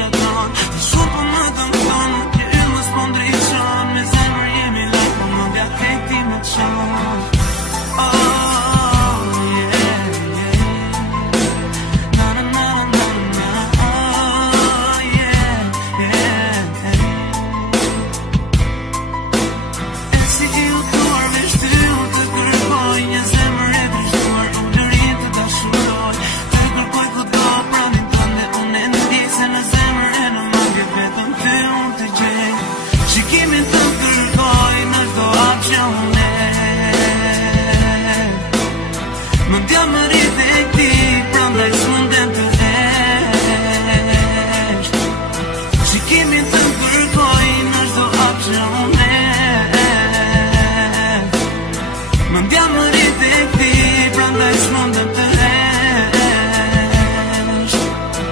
shkatron. Ti shumë po më dëmton, një yll mos po ndriçon. Me zemër jemi larg, po mendja tek ti më çon. Mendja më rrit tek ti, prandaj s'mundem të hesh. Shikimin të kërkoj në çdo hap që unë hesh. Mendja më rrit tek ti, prandaj s'mundem të hesh.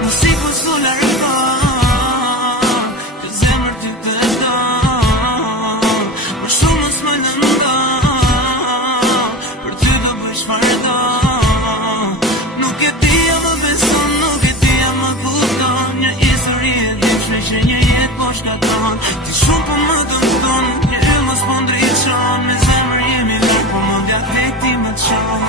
Muzikën s'u largon, që zemër ty të don. Më shumë mos më lëndon, për ty do bëj çfarë do. Ti shumë po më dëmton, një yll mos po ndriçon. Me zemër jemi larg, po mendja tek ti më çon.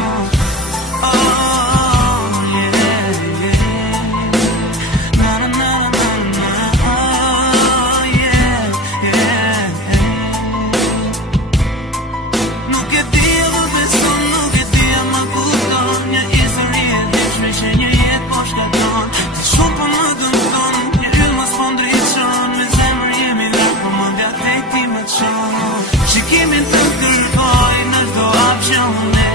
Nuk e di më beson, nuk e di më kupton. Një histori e ndeshme që një jetë po shkaton. Ti shumë po më dëmton, një yll mos po ndriçon. Me zemër jemi larg, po mendja tek ti më çon. Shikimin të kërkoj në çdo hap që unë